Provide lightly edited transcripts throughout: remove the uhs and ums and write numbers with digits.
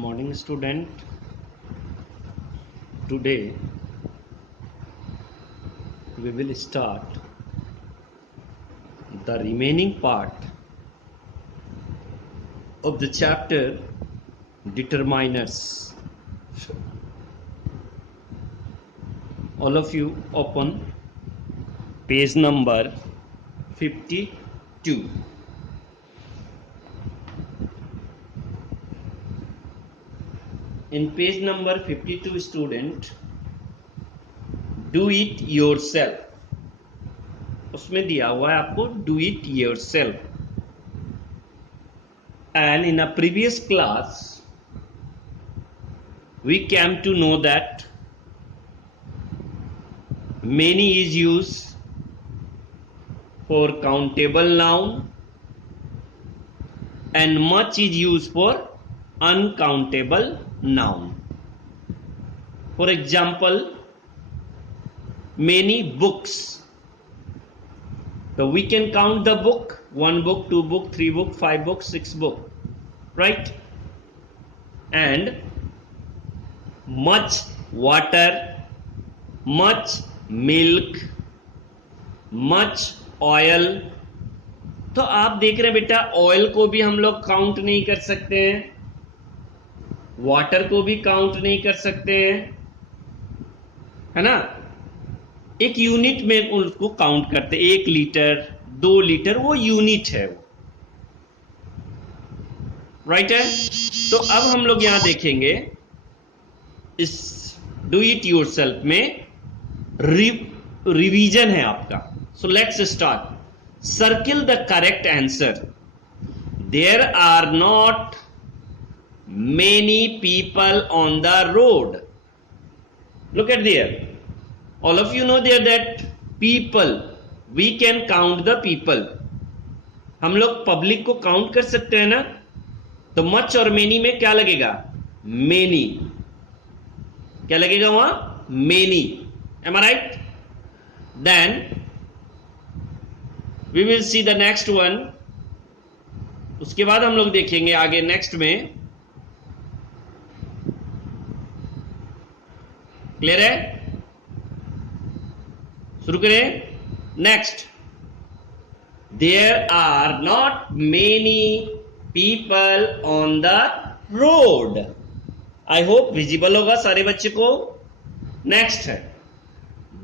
morning, student. Today we will start the remaining part of the chapter determiners. All of you open page number 52. In page number 52, student, do it yourself. उसमें दिया हुआ है आपको do it yourself. And in a previous class, we came to know that many is used for countable noun and much is used for uncountable noun. For example, many books. So we can count the book, 1 book, 2 book, 3 book, 5 book, 6 book, right? And much water, much milk, much oil. तो आप देख रहे हैं बेटा, oil को भी हम लोग काउंट नहीं कर सकते हैं, वाटर को भी काउंट नहीं कर सकते हैं, है ना? एक यूनिट में उसको काउंट करते हैं, 1 लीटर 2 लीटर, वो यूनिट है वो, राइट है? तो अब हम लोग यहां देखेंगे इस डू इट योरसेल्फ में रिवीजन है आपका. So let's start. Circle the correct answer. There are not many people on the road. Look at there. All of you know there that people, we can count the people. हम लोग public को count कर सकते हैं ना? तो much और many में क्या लगेगा? मेनी. क्या लगेगा वहां? Many. Am I right? Then we will see the next one. उसके बाद हम लोग देखेंगे आगे नेक्स्ट में. क्लियर है? शुरू करें. Next. There are not many people on the road. I hope visible होगा सारे बच्चे को. नेक्स्ट है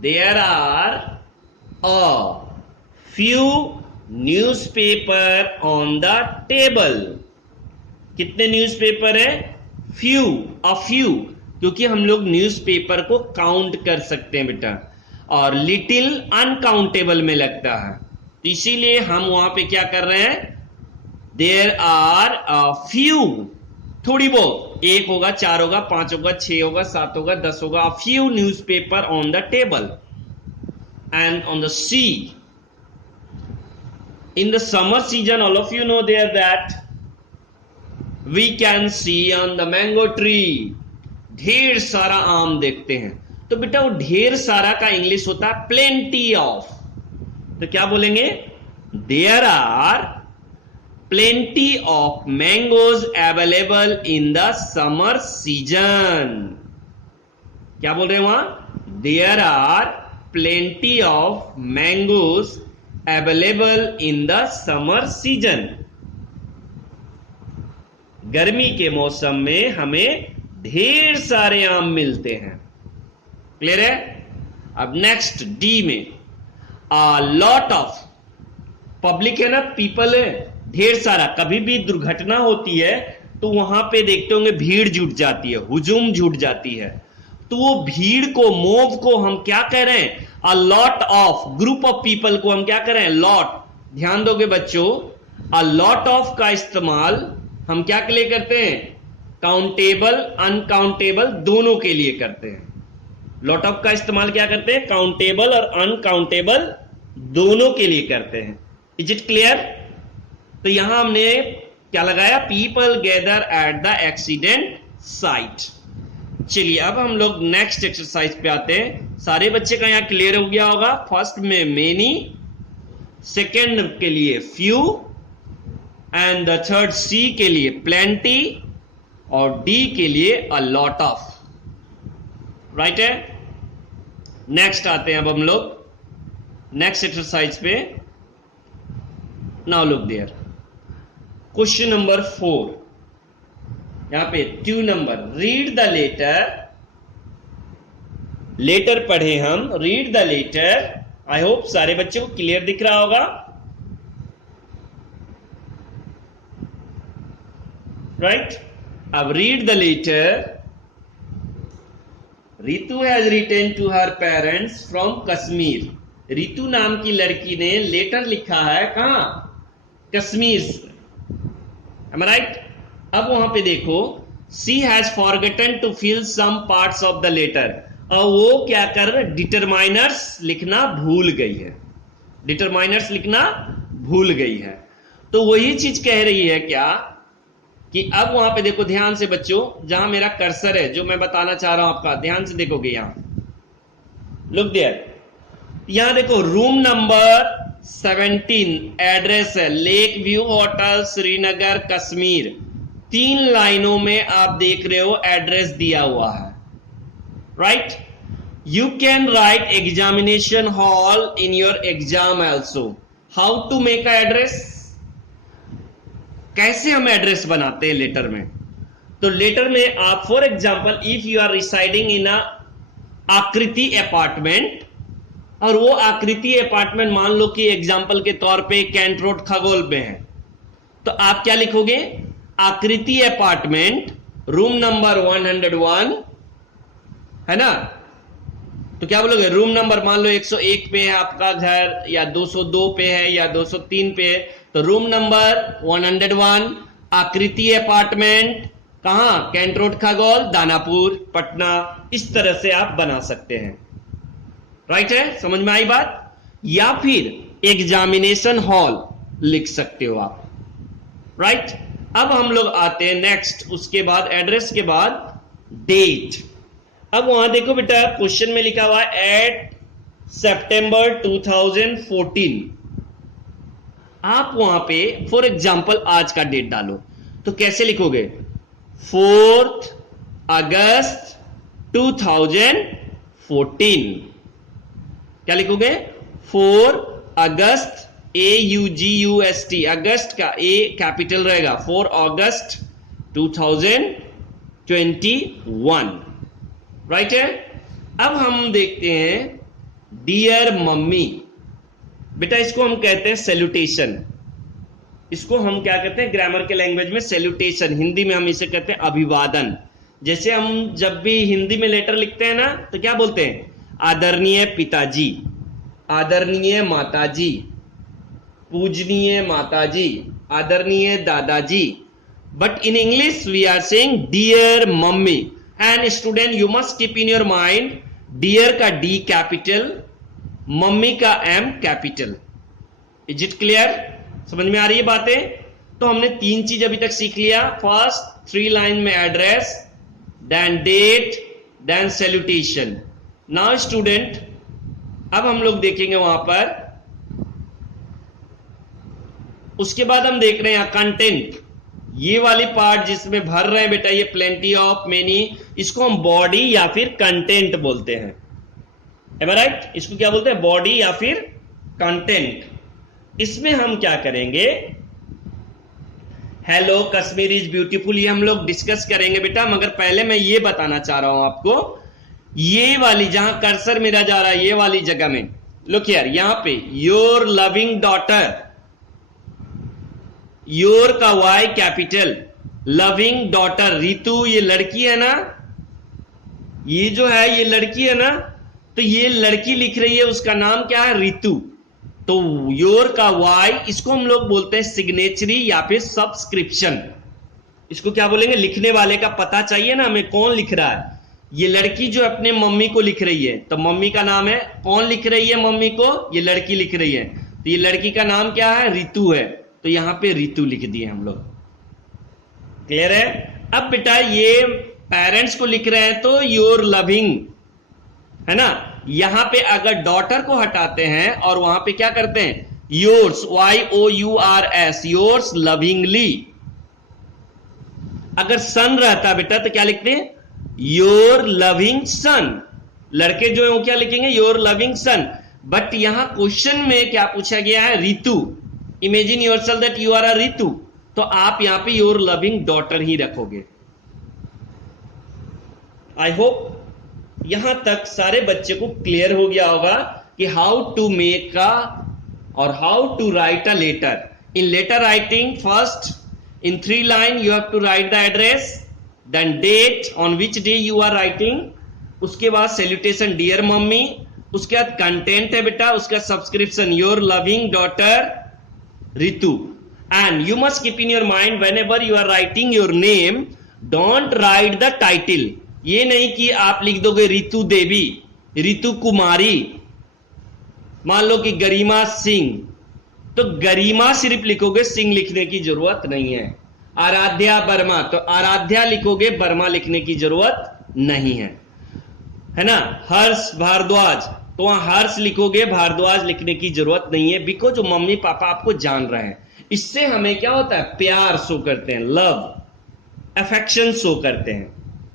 there are a few newspaper on the table. कितने न्यूज़पेपर है? फ्यू. अ फ्यू, क्योंकि हम लोग न्यूज़पेपर को काउंट कर सकते हैं बेटा, और लिटिल अनकाउंटेबल में लगता है, तो इसीलिए हम वहां पे क्या कर रहे हैं? There are a few. थोड़ी बहुत, 1 होगा, 4 होगा, 5 होगा, 6 होगा, 7 होगा, 10 होगा. A few newspaper on the table. And on the C, in the summer season, all of you know there that we can see on the mango tree. ढेर सारा आम देखते हैं. तो बेटा वो ढेर सारा का इंग्लिश होता है प्लेंटी ऑफ. तो क्या बोलेंगे? There are plenty of mangoes available in the summer season. क्या बोल रहे हैं वहां? There are plenty of mangoes available in the summer season. गर्मी के मौसम में हमें ढेर सारे आम मिलते हैं. क्लियर है? अब नेक्स्ट डी में अ लॉट ऑफ. पब्लिक है ना, पीपल है, ढेर सारा. कभी भी दुर्घटना होती है तो वहां पे देखते होंगे भीड़ जुट जाती है, हुजूम जुट जाती है. तो वो भीड़ को, मोब को हम क्या कह रहे हैं? अ lot of. Group of people को हम क्या कर रहे हैं? लॉट. ध्यान दोगे बच्चों, अ लॉट ऑफ का इस्तेमाल हम क्या के लिए करते हैं? काउंटेबल अनकाउंटेबल दोनों के लिए करते हैं. लॉट ऑफ का इस्तेमाल क्या करते हैं? काउंटेबल और अनकाउंटेबल दोनों के लिए करते हैं. Is it clear? तो यहां हमने क्या लगाया? People gather at the accident site. चलिए अब हम लोग नेक्स्ट एक्सरसाइज पे आते हैं. सारे बच्चे का यहां क्लियर हो गया होगा. फर्स्ट में मेनी, सेकेंड के लिए few, and the third C के लिए प्लेंटी, और डी के लिए अ लॉट ऑफ। राइट है। नेक्स्ट आते हैं अब हम लोग नेक्स्ट एक्सरसाइज पे। Now look there, question number 4, यहां पे 2 number, read the letter. Letter पढ़े हम, read the letter. I hope सारे बच्चों को क्लियर दिख रहा होगा। राइट, अब read the letter. Ritu has written to her parents from Kashmir. Ritu नाम की लड़की ने लेटर लिखा है, कहां? कश्मीर से। Am I right? अब वहां पे देखो, she has forgotten to fill some parts of the letter. और वो क्या कर, डिटरमाइनर्स लिखना भूल गई है। डिटरमाइनर्स लिखना भूल गई है। तो वही चीज कह रही है क्या कि अब वहां पे देखो ध्यान से बच्चों, जहां मेरा कर्सर है, जो मैं बताना चाह रहा हूं आपका, ध्यान से देखोगे यहां, लुक देयर, यहां देखो रूम नंबर 17 एड्रेस है lake view hotel Srinagar Kashmir. 3 लाइनों में आप देख रहे हो एड्रेस दिया हुआ है। Right, you can write examination hall in your exam also. How to make a address, कैसे हम एड्रेस बनाते हैं लेटर में? तो लेटर में आप for example if you are residing in a Akriti apartment, और वो आकृति अपार्टमेंट मान लो कि एग्जाम्पल के तौर पे कैंट रोड खगोल में है, तो आप क्या लिखोगे? आकृति अपार्टमेंट रूम नंबर 101, है ना? तो क्या बोलोगे? रूम नंबर मान लो 101 पे है आपका घर, या 202 पे है, या 203 पे है, तो रूम नंबर 101 आकृति अपार्टमेंट, कहां? कैंट रोड खगोल, दानापुर, पटना। इस तरह से आप बना सकते हैं। राइट है, समझ में आई बात? या फिर एग्जामिनेशन हॉल लिख सकते हो आप। राइट, अब हम लोग आते हैं नेक्स्ट, उसके बाद एड्रेस के बाद डेट। अब वहां देखो बेटा, क्वेश्चन में लिखा हुआ है 8 सितंबर 2014। आप वहां पे फॉर एग्जाम्पल आज का डेट डालो, तो कैसे लिखोगे? 4 अगस्त 2014। क्या लिखोगे? 4 अगस्त, AUGUST, अगस्त का A कैपिटल रहेगा, 4 अगस्त 2021। राइट है। अब हम देखते हैं डियर मम्मी। बेटा इसको हम कहते हैं सैल्यूटेशन। इसको हम क्या कहते हैं ग्रामर के लैंग्वेज में? सैल्यूटेशन। हिंदी में हम इसे कहते हैं अभिवादन। जैसे हम जब भी हिंदी में लेटर लिखते हैं ना, तो क्या बोलते हैं? आदरणीय पिताजी, आदरणीय माताजी, पूजनीय माताजी, आदरणीय दादाजी। But in English we are saying dear mummy. And student you must keep in your mind, dear का D कैपिटल, मम्मी का M capital. Is it clear? समझ में आ रही है बातें? तो हमने 3 चीज अभी तक सीख लिया। फर्स्ट 3 लाइन में address, then date, then salutation. Now student, अब हम लोग देखेंगे वहां पर, उसके बाद हम देख रहे हैं यहां कंटेंट। ये वाली पार्ट जिसमें भर रहे हैं बेटा, ये प्लेंटी ऑफ, मेनी, इसको हम बॉडी या फिर कंटेंट बोलते हैं। एम आई राइट? इसको क्या बोलते हैं? बॉडी या फिर कंटेंट। इसमें हम क्या करेंगे? हेलो कश्मीर इज ब्यूटीफुल, ये हम लोग डिस्कस करेंगे बेटा। मगर पहले मैं ये बताना चाह रहा हूं आपको, ये वाली जहां कर्सर मेरा जा रहा है, ये वाली जगह में लुक हियर, यहां पे योर लविंग डॉटर, योर का Y capital, loving daughter, Ritu ये लड़की है ना, ये जो है ये लड़की है ना, तो ये लड़की लिख रही है, उसका नाम क्या है? रितु। तो योर का Y, इसको हम लोग बोलते हैं सिग्नेचरी या फिर सब्सक्रिप्शन। इसको क्या बोलेंगे? लिखने वाले का पता चाहिए ना हमें, कौन लिख रहा है। ये लड़की जो अपने मम्मी को लिख रही है, तो मम्मी का नाम है, कौन लिख रही है मम्मी को? ये लड़की लिख रही है, तो ये लड़की का नाम क्या है? रितु है। तो यहां पे रितु लिख दिए हम लोग। क्लियर है? अब बेटा ये पेरेंट्स को लिख रहे हैं तो योर लविंग, है ना। यहां पे अगर डॉटर को हटाते हैं और वहां पे क्या करते हैं? Yours, YOURS, yours lovingly. अगर सन रहता बेटा तो क्या लिखते हैं? Your loving son. लड़के जो है वो क्या लिखेंगे? Your loving son. बट यहां क्वेश्चन में क्या पूछा गया है? Ritu. Imagine yourself that you are a Ritu, तो आप यहां पे योर लविंग डॉटर ही रखोगे। आई होप यहां तक सारे बच्चे को क्लियर हो गया होगा कि हाउ टू मेक अ और how to write a letter. In letter writing, first in 3 line you have to write the address, then date on which day you are writing, उसके बाद salutation dear mummy, उसके बाद content है बेटा, उसका subscription your loving daughter Ritu, and you must keep in your mind whenever you are writing your name, don't write the title। ये नहीं कि आप लिख दोगे रितु देवी, रितु कुमारी, मान लो कि गरिमा सिंह, तो गरिमा सिर्फ लिखोगे, सिंह लिखने की जरूरत नहीं है। आराध्या वर्मा, तो आराध्या लिखोगे, वर्मा लिखने की जरूरत नहीं है ना। हर्ष भारद्वाज, तो वहां हर्ष लिखोगे, भारद्वाज लिखने की जरूरत नहीं है, बिकॉज जो मम्मी पापा आपको जान रहे हैं। इससे हमें क्या होता है? प्यार शो करते हैं, लव, अफेक्शन शो करते हैं।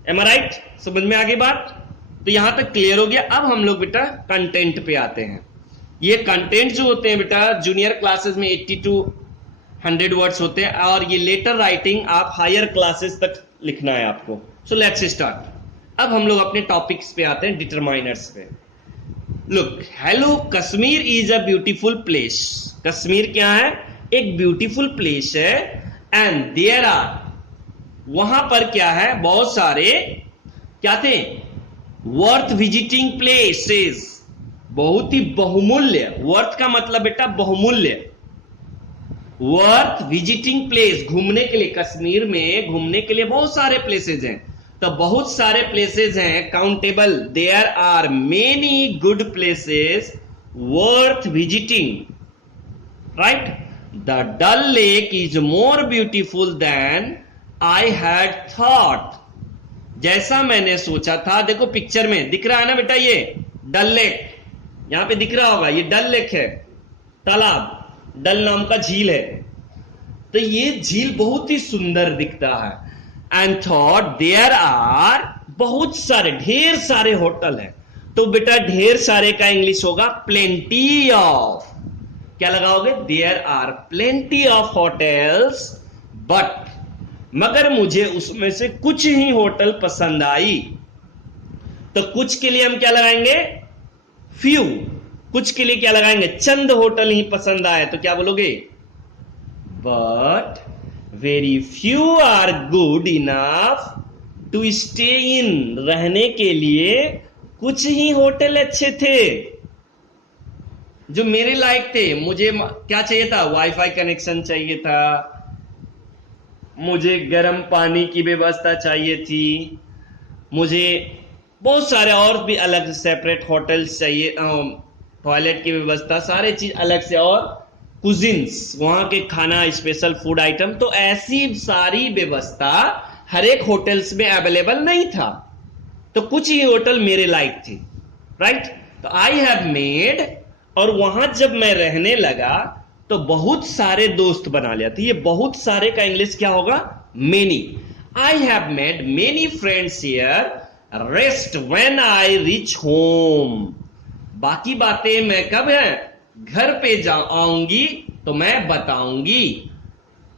एम आई राइट? समझ में आ गई बात? तो यहां तक क्लियर हो गया। अब हम लोग बेटा कंटेंट पे आते हैं। ये कंटेंट जो होते हैं बेटा जूनियर क्लासेस में 80 to 100 वर्ड्स होते हैं, और ये लेटर राइटिंग आप हायर क्लासेस तक लिखना है आपको। सो लेट्स स्टार्ट। अब हम लोग अपने टॉपिक्स पे आते हैं, डिटरमाइनर्स पे। Look, hello Kashmir is a beautiful place. Kashmir क्या है? एक ब्यूटीफुल प्लेस है। एंड देयर आर, वहां पर क्या है? बहुत सारे क्या थे? वर्थ विजिटिंग प्लेसेस, बहुत ही बहुमूल्य। वर्थ का मतलब बेटा बहुमूल्य। वर्थ विजिटिंग प्लेस, घूमने के लिए, कश्मीर में घूमने के लिए बहुत सारे प्लेसेस हैं। तो बहुत सारे प्लेसेस हैं, countable. There are many good places worth visiting, right? The Dal lake is more beautiful than I had thought. जैसा मैंने सोचा था। देखो पिक्चर में दिख रहा है ना बेटा, ये डल लेक यहां पे दिख रहा होगा, ये डल लेक है, तालाब, डल नाम का झील है। तो ये झील बहुत ही सुंदर दिखता है। एंड थॉट देयर आर, बहुत सारे, ढेर सारे होटल है। तो बेटा ढेर सारे का इंग्लिश होगा प्लेंटी ऑफ। क्या लगाओगे? There are plenty of hotels, but, मगर मुझे उसमें से कुछ ही होटल पसंद आई। तो कुछ के लिए हम क्या लगाएंगे? फ्यू। कुछ के लिए क्या लगाएंगे? चंद होटल ही पसंद आए, तो क्या बोलोगे? But very few are good enough to stay in. रहने के लिए कुछ ही होटल अच्छे थे जो मेरे लायक थे। मुझे क्या चाहिए था? वाईफाई कनेक्शन चाहिए था, मुझे गर्म पानी की व्यवस्था चाहिए थी, मुझे बहुत सारे और भी अलग सेपरेट होटल्स चाहिए, टॉयलेट की व्यवस्था, सारे चीज अलग से, और कुजिन्स, वहां के खाना, स्पेशल फूड आइटम। तो ऐसी सारी व्यवस्था हर एक होटल्स में अवेलेबल नहीं था। तो कुछ ही होटल मेरे लायक थी, राइट? तो आई हैव मेड, और वहां जब मैं रहने लगा तो बहुत सारे दोस्त बना लिया था। ये बहुत सारे का इंग्लिश क्या होगा? Many. I have made many friends here, rest when I reach home. बाकी बातें मैं कब है? घर पे आऊंगी तो मैं बताऊंगी,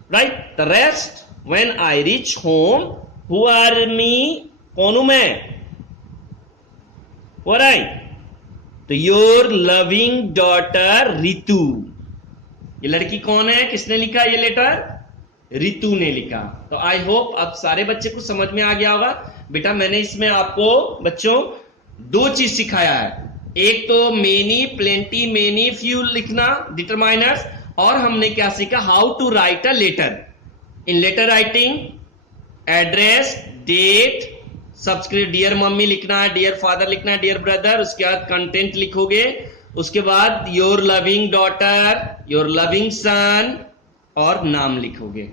right? The rest when I reach home. Who are me? कौन हूं मैं? राइट? तो योर लविंग डॉटर रितु। ये लड़की कौन है? किसने लिखा ये लेटर? रितु ने लिखा। तो आई होप अब सारे बच्चे को समझ में आ गया होगा। बेटा मैंने इसमें आपको बच्चों दो चीज सिखाया है। एक तो मेनी, प्लेंटी, मेनी, फ्यू लिखना, डिटरमाइनर्स, और हमने क्या सीखा? How to write a letter. In letter writing address, date, subscript, dear mummy लिखना है, डियर फादर लिखना है, डियर ब्रदर। उसके बाद कंटेंट लिखोगे, उसके बाद your loving daughter, your loving सन, और नाम लिखोगे।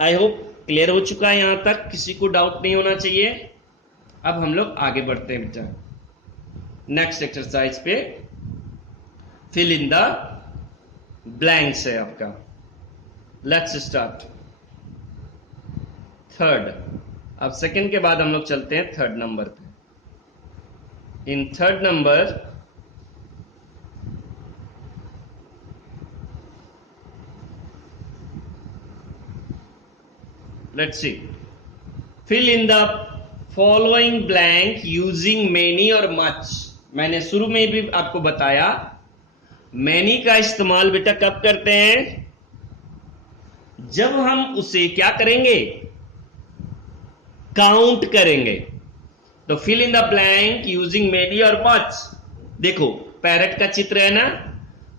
आई होप क्लियर हो चुका है यहां तक, किसी को डाउट नहीं होना चाहिए। अब हम लोग आगे बढ़ते हैं बेटा नेक्स्ट एक्सरसाइज पे। फिल इन द ब्लैंक्स है आपका। Let's start. थर्ड। अब सेकंड के बाद हम लोग चलते हैं थर्ड नंबर पे। In third number let's see, fill in the following blank using many और मच। मैंने शुरू में भी आपको बताया मैनी का इस्तेमाल बेटा कब करते हैं, जब हम उसे क्या करेंगे, काउंट करेंगे। तो fill in the blank using many और मच। देखो पैरट का चित्र है ना,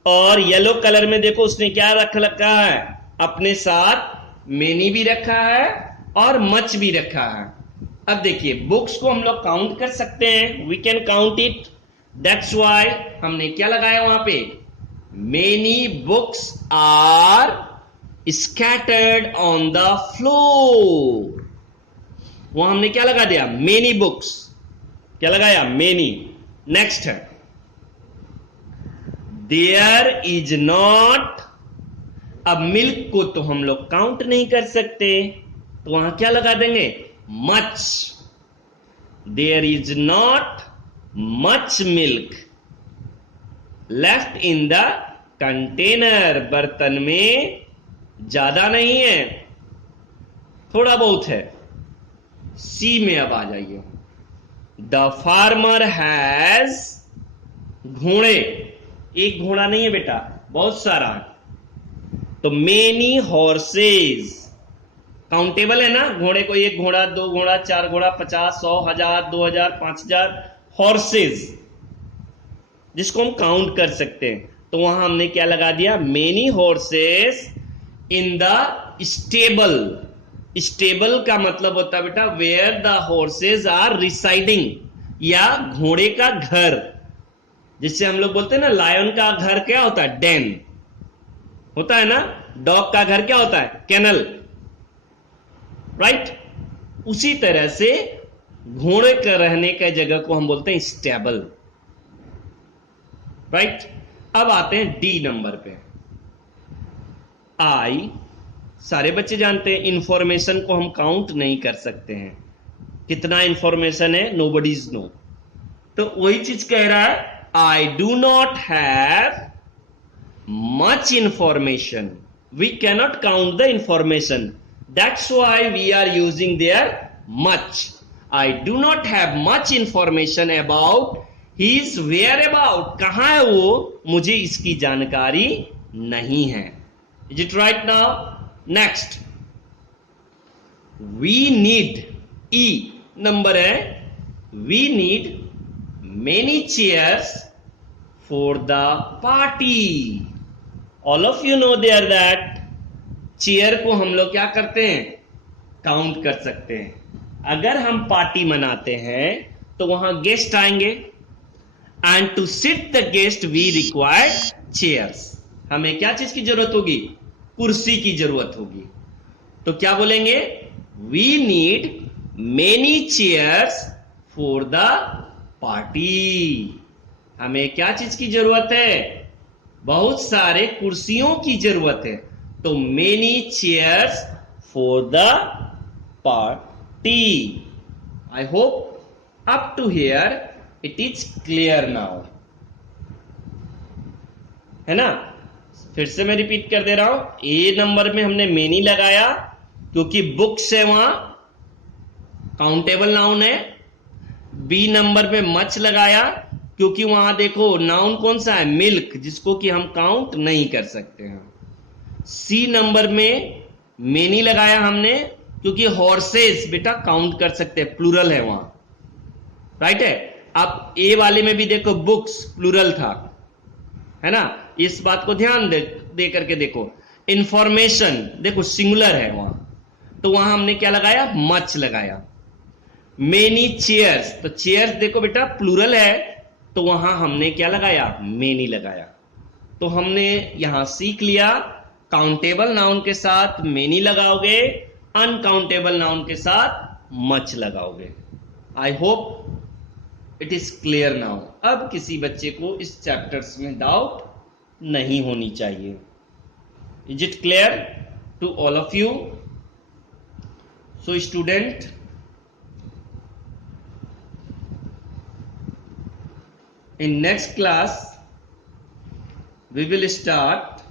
और येलो कलर में देखो उसने क्या रखा है, अपने साथ मेनी भी रखा है और मच भी रखा है। अब देखिए बुक्स को हम लोग काउंट कर सकते हैं, we can count it, that's why हमने क्या लगाया वहां पे, many books are scattered on the floor. वहां हमने क्या लगा दिया, मेनी बुक्स, क्या लगाया, मेनी। नेक्स्ट है देयर इज नॉट। अब मिल्क को तो हम लोग काउंट नहीं कर सकते, तो वहां क्या लगा देंगे, much. There is not much milk left in the container. बर्तन में ज्यादा नहीं है, थोड़ा बहुत है। सी में अब आ जाइए, द फार्मर हैज। घोड़े, एक घोड़ा नहीं है बेटा, बहुत सारा है, तो मेनी हॉर्सेज। काउंटेबल है ना, घोड़े को एक घोड़ा, दो घोड़ा, चार घोड़ा, 50, 100, 1000, 2000, 5000 हॉर्सेज, जिसको हम काउंट कर सकते हैं। तो वहां हमने क्या लगा दिया, many horses in the stable. Stable का मतलब होता है बेटा where the horses are residing, या घोड़े का घर, जिससे हम लोग बोलते हैं ना लायन का घर क्या होता है, डेन होता है ना, डॉग का घर क्या होता है, केनल, राइट। उसी तरह से घोड़े के रहने का जगह को हम बोलते हैं स्टेबल, राइट। अब आते हैं डी नंबर पे। आई, सारे बच्चे जानते हैं इंफॉर्मेशन को हम काउंट नहीं कर सकते हैं, कितना इंफॉर्मेशन है नोबडीज नो। तो वही चीज कह रहा है, I do not have much information, we cannot count the information, that's why we are using there much. I do not have much information about his whereabout, कहां है वो, मुझे इसकी जानकारी नहीं है। Is it right now? Next, we need, E number है, we need many chairs for the party. All of you know there that chair को हम लोग क्या करते हैं, काउंट कर सकते हैं। अगर हम पार्टी मनाते हैं तो वहां गेस्ट आएंगे, and to sit the guest we require chairs. हमें क्या चीज की जरूरत होगी, कुर्सी की जरूरत होगी। तो क्या बोलेंगे, we need many chairs for the party. हमें क्या चीज की जरूरत है, बहुत सारे कुर्सियों की जरूरत है। तो many chairs for the party. I hope up to here it is clear now, है ना। फिर से मैं रिपीट कर दे रहा हूं, ए नंबर में हमने मेनी लगाया क्योंकि बुक्स है, वहां काउंटेबल नाउन है। बी नंबर पे मच लगाया क्योंकि वहां देखो नाउन कौन सा है, मिल्क, जिसको कि हम काउंट नहीं कर सकते हैं। सी नंबर में मेनी लगाया हमने क्योंकि हॉर्सेस बेटा काउंट कर सकते हैं, प्लूरल है वहां, राइट है। अब ए वाले में भी देखो बुक्स प्लूरल था, है ना, इस बात को ध्यान दे करके देखो। इंफॉर्मेशन देखो सिंगुलर है वहां, तो वहां हमने क्या लगाया, मच लगाया। मेनी चेयर्स, तो चेयर्स देखो बेटा प्लूरल है, तो वहां हमने क्या लगाया, मेनी लगाया। तो हमने यहां सीख लिया, काउंटेबल नाउन के साथ मेनी लगाओगे, अनकाउंटेबल नाउन के साथ मच लगाओगे। I hope it is clear now. अब किसी बच्चे को इस चैप्टर्स में डाउट नहीं होनी चाहिए। Is it clear to all of you? So student, in next class we will start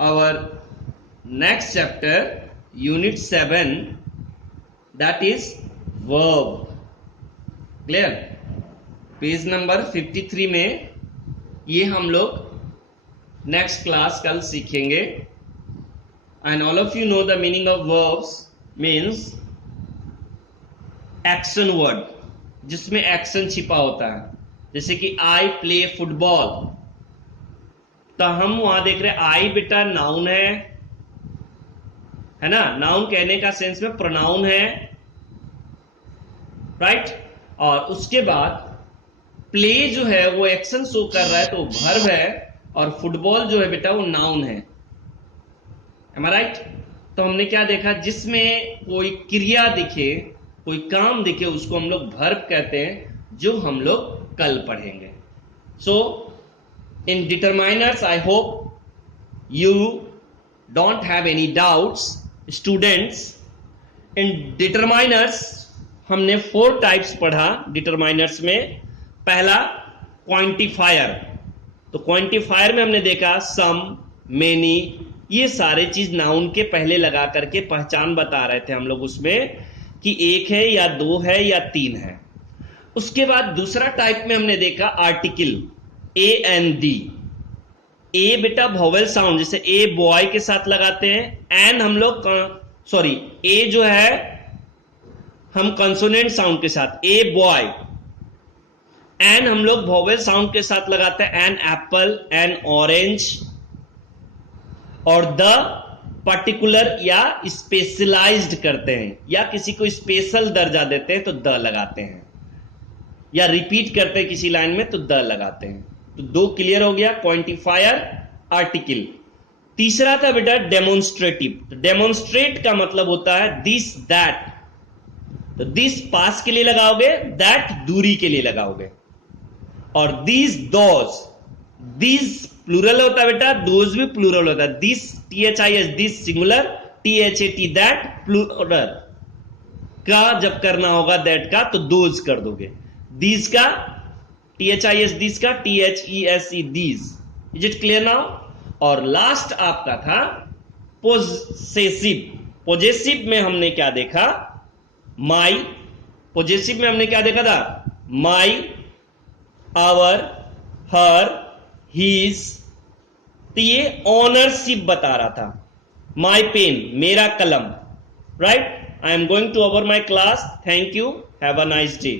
our next chapter, unit 7, that is verb. Clear? Page number 53 में ये हम लोग नेक्स्ट क्लास कल सीखेंगे. And all of you know the meaning of verbs means action word, जिसमें action छिपा होता है. जैसे कि आई प्ले फुटबॉल, तो हम वहां देख रहे आई बेटा नाउन है ना. नाउन कहने का सेंस में प्रोनाउन है, राइट. और उसके बाद प्ले जो है वो एक्शन शो कर रहा है तो वर्ब है, और फुटबॉल जो है बेटा वो नाउन है. Am I right? तो हमने क्या देखा, जिसमें कोई क्रिया दिखे, कोई काम दिखे, उसको हम लोग वर्ब कहते हैं, जो हम लोग कल पढ़ेंगे. So in determiners I hope you don't have any doubts. Students, in determiners हमने 4 टाइप्स पढ़ा. डिटरमाइनर्स में पहला क्वांटिफायर. तो क्वांटिफायर में हमने देखा सम, मेनी, ये सारे चीज नाउन के पहले लगा करके पहचान बता रहे थे हम लोग उसमें कि 1 है या 2 है या 3 है. उसके बाद दूसरा टाइप में हमने देखा आर्टिकल, ए एन डी. ए बेटा वोवेल साउंड, जैसे ए बॉय के साथ लगाते हैं, एन हम लोग सॉरी ए जो है हम कंसोनेंट साउंड के साथ, ए बॉय. एन हम लोग वोवेल साउंड के साथ लगाते हैं, एन एप्पल, एन ऑरेंज. और द पर्टिकुलर या स्पेशलाइज्ड करते हैं, या किसी को स्पेशल दर्जा देते हैं तो द लगाते हैं, या रिपीट करते हैं किसी लाइन में तो द लगाते हैं. तो 2 क्लियर हो गया, क्वांटिफायर, आर्टिकल. तीसरा था बेटा डेमोन्स्ट्रेटिव. तो डेमोन्स्ट्रेट का मतलब होता है दिस दैट. तो दिस पास के लिए लगाओगे, दैट दूरी के लिए लगाओगे. और दिस दोज, दिस प्लूरल होता है बेटा, दोज भी प्लूरल होता है. This THIS this singular, THAT that plural. का जब करना होगा दैट का तो दोज कर दोगे. दीज का THIS दिस का, THESE these. Is it clear now? और लास्ट आपका था पोजेसिव. पोजेसिव में हमने क्या देखा, माई. पोजेसिव में हमने क्या देखा था, माई, आवर, हर, हीज. तो ये ऑनरशिप बता रहा था. माई पेन, मेरा कलम, right. I am going to over my class. Thank you, have a nice day.